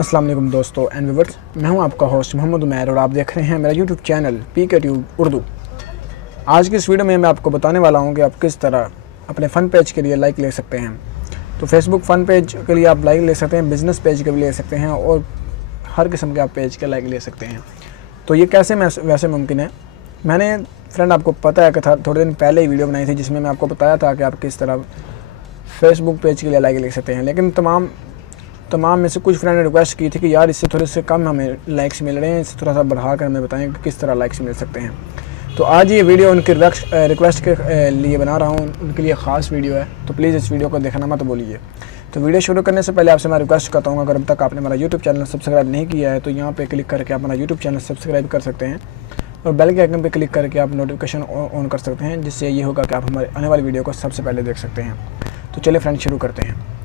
अस्सलाम वालेकुम दोस्तों एंड व्यूअर्स, मैं हूं आपका होस्ट मोहम्मद उमैर और आप देख रहे हैं मेरा यूट्यूब चैनल PK उर्दू। आज की इस वीडियो में मैं आपको बताने वाला हूं कि आप किस तरह अपने फ़न पेज के लिए लाइक ले सकते हैं। तो फेसबुक फ़न पेज के लिए आप लाइक ले सकते हैं, बिज़नेस पेज के भी ले सकते हैं और हर किस्म के आप पेज के लाइक ले सकते हैं। तो ये कैसे वैसे मुमकिन है। मैंने फ्रेंड आपको पता है कि थोड़े दिन पहले ही वीडियो बनाई थी जिसमें मैं आपको बताया था कि आप किस तरह फेसबुक पेज के लिए लाइक ले सकते हैं। लेकिन तमाम में से कुछ फ्रेंड ने रिक्वेस्ट की थी कि यार इससे थोड़े से कम हमें लाइक्स मिल रहे हैं, इससे थोड़ा सा बढ़ा कर हमें बताएं कि किस तरह लाइक्स मिल सकते हैं। तो आज ये वीडियो उनकी रिक्वेस्ट के लिए बना रहा हूँ, उनके लिए ख़ास वीडियो है। तो प्लीज़ इस वीडियो को देखना मत बोलिए। तो वीडियो शुरू करने से पहले आपसे मैं रिक्वेस्ट करता हूँ, अगर अब तक आपने हमारा यूट्यूब चैनल सब्सक्राइब नहीं किया है तो यहाँ पर क्लिक करके आप हमारा यूट्यूब चैनल सब्सक्राइब कर सकते हैं और बेल के आइकन पर क्लिक करके आप नोटिफिकेशन ऑन कर सकते हैं, जिससे ये होगा कि आप हमारे आने वाली वीडियो को सबसे पहले देख सकते हैं। तो चलिए फ्रेंड शुरू करते हैं।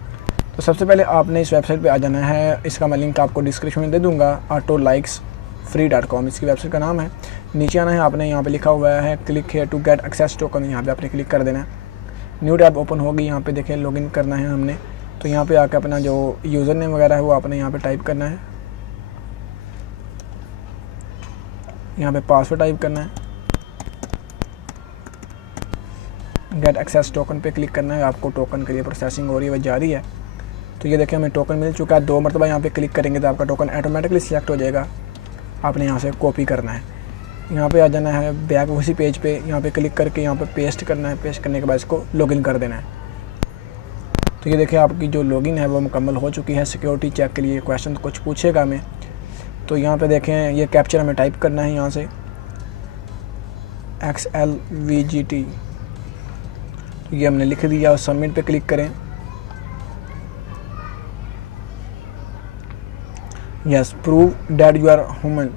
तो सबसे पहले आपने इस वेबसाइट पे आ जाना है। इसका मैं लिंक आपको डिस्क्रिप्शन में दे दूंगा, autolikesfree.com इसकी वेबसाइट का नाम है। नीचे आना है, आपने यहाँ पे लिखा हुआ है click here to get access token, यहाँ पे आपने क्लिक कर देना है। न्यू टैब ओपन होगी, यहाँ पे देखें लॉगिन करना है हमने। तो यहाँ पे आके अपना जो यूज़र नेम वगैरह है वो आपने यहाँ पर टाइप करना है, यहाँ पर पासवर्ड टाइप करना है, गेट एक्सेस टोकन पे क्लिक करना है। आपको टोकन के लिए प्रोसेसिंग हो रही है, वह जारी है। तो ये देखिए हमें टोकन मिल चुका है। 2 मरतबा यहाँ पे क्लिक करेंगे तो आपका टोकन ऑटोमेटिकली सिलेक्ट हो जाएगा। आपने यहाँ से कॉपी करना है, यहाँ पे आ जाना है बैक उसी पेज पे, यहाँ पे क्लिक करके यहाँ पे पेस्ट करना है। पेस्ट करने के बाद इसको लॉगिन कर देना है। तो ये देखिए आपकी जो लॉगिन है वो मुकम्मल हो चुकी है। सिक्योरिटी चेक के लिए क्वेश्चन कुछ पूछेगा हमें। तो यहाँ पर देखें ये कैप्चर हमें टाइप करना है, यहाँ से XLVGT, तो ये हमने लिख दिया और सबमिट पे क्लिक करें। Yes, prove that you are human,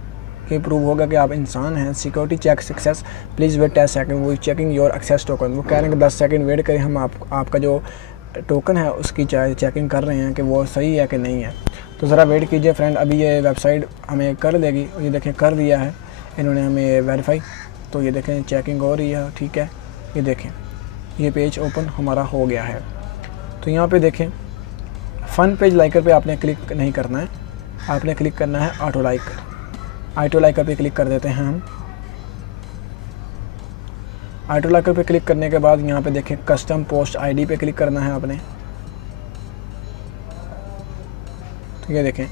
ये प्रूव होगा कि आप इंसान हैं। Security check success, please wait 10 second, वो चेकिंग योर एक्सेस टोकन। वो कह रहे हैं कि 10 सेकंड वेट करें, हम आपका जो टोकन है उसकी चेकिंग कर रहे हैं कि वो सही है कि नहीं है। तो ज़रा वेट कीजिए फ्रेंड, अभी ये वेबसाइट हमें कर देगी। ये देखें कर दिया है इन्होंने हमें वेरीफाई। तो ये देखें चेकिंग हो रही है, ठीक है। ये देखें ये पेज ओपन हमारा हो गया है। तो यहाँ पे देखें फ़न पेज लाइकर पे आपने क्लिक नहीं करना है, आपने क्लिक करना है ऑटो लाइकर पे क्लिक कर देते हैं हम। ऑटो लाइकर पे क्लिक करने के बाद यहाँ पे देखें कस्टम पोस्ट आईडी पे क्लिक करना है आपने। तो ये देखें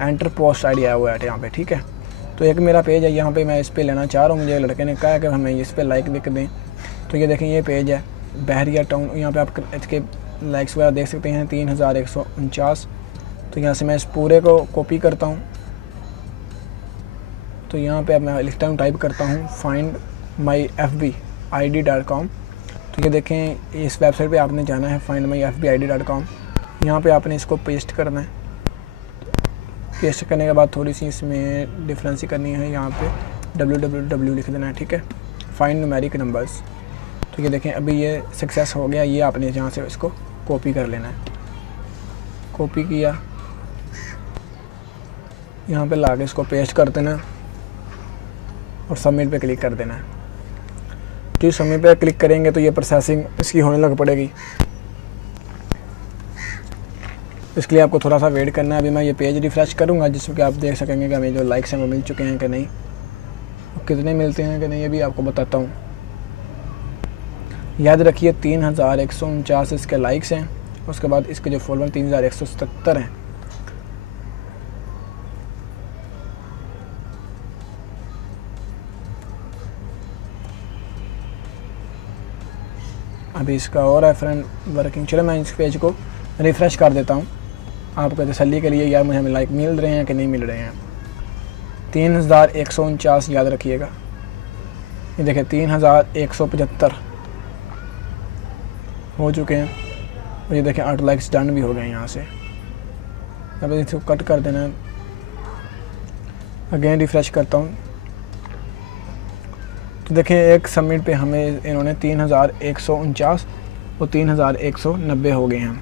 एंटर पोस्ट आईडी आया हुआ है यहाँ पे, ठीक है। तो एक मेरा पेज है, यहाँ पे मैं इस पे लेना चाह रहा हूँ। मुझे लड़के ने कहा है कि हमें इस पर लाइक लिख दें। तो ये देखें ये पेज है बहरिया टाउन, यहाँ पे आप इसके लाइक्स वगैरह देख सकते हैं 3149। तो यहाँ से मैं इस पूरे को कॉपी करता हूँ। तो यहाँ पे अब मैं लिखता हूँ, टाइप करता हूँ find my fbid.com। तो ये देखें इस वेबसाइट पे आपने जाना है find my fbid.com। यहाँ पे आपने इसको पेस्ट करना है। पेस्ट करने के बाद थोड़ी सी इसमें डिफरेंस ही करनी है, यहाँ पे www लिख देना है, ठीक है। Find numeric numbers. तो ये देखें अभी ये सक्सेस हो गया। ये आपने यहाँ से इसको कॉपी कर लेना है। कॉपी किया, यहाँ पे लाके इसको पेस्ट कर देना और सबमिट पे क्लिक कर देना है। जो सबमिट पे क्लिक करेंगे तो ये प्रोसेसिंग इसकी होने लग पड़ेगी। इसके लिए आपको थोड़ा सा वेट करना है। अभी मैं ये पेज रिफ़्रेश करूँगा जिसमें कि आप देख सकेंगे कि हमें जो लाइक्स हैं वो मिल चुके हैं कि नहीं, कितने मिलते हैं कि नहीं, ये भी आपको बताता हूँ। याद रखिए 3149 इसके लाइक्स हैं। उसके बाद इसके जो फॉलोअर 3177 हैं। अभी इसका और है फ्रेंड वर्किंग। चलो मैं इस पेज को रिफ़्रेश कर देता हूँ आपको तसल्ली के लिए, यार मुझे हमें लाइक मिल रहे हैं कि नहीं मिल रहे हैं। 3149 याद रखिएगा। ये देखें 3175 हो चुके हैं। और ये देखें 8 लाइक्स डन भी हो गए यहाँ से। अब इसको कट कर देना है। अगेन रिफ़्रेश करता हूँ तो देखें एक सबमिट पे हमें इन्होंने 3149 और 3190 हो गए हैं।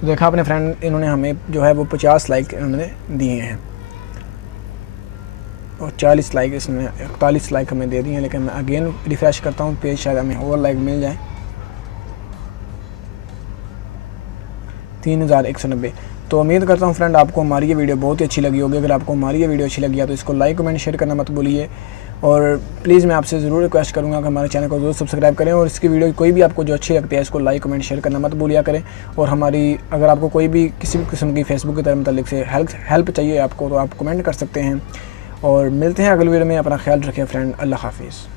तो देखा अपने फ्रेंड, इन्होंने हमें जो है वो 50 लाइक इन्होंने दिए हैं और 40 लाइक इसने 41 लाइक हमें दे दिए हैं। लेकिन मैं अगेन रिफ़्रेश करता हूँ पेज, शायद हमें और लाइक मिल जाए। 3190। तो उम्मीद करता हूँ फ्रेंड आपको हमारी ये वीडियो बहुत ही अच्छी लगी होगी। अगर आपको हमारी ये वीडियो अच्छी लगी है तो इसको लाइक कमेंट शेयर करना मत भूलिए। और प्लीज़ मैं आपसे ज़रूर रिक्वेस्ट करूँगा कि हमारे चैनल को ज़रूर सब्सक्राइब करें और इसकी वीडियो कोई भी आपको जो अच्छी लगती है इसको लाइक कमेंट शेयर करना मत भूलिया करें। और हमारी अगर आपको कोई भी किसी भी किस्म की फेसबुक की तरफ मतलब से हेल्प चाहिए आपको तो आप कमेंट कर सकते हैं। और मिलते हैं अगली वीडियो में। अपना ख्याल रखिए फ्रेंड। अल्लाह हाफिज़।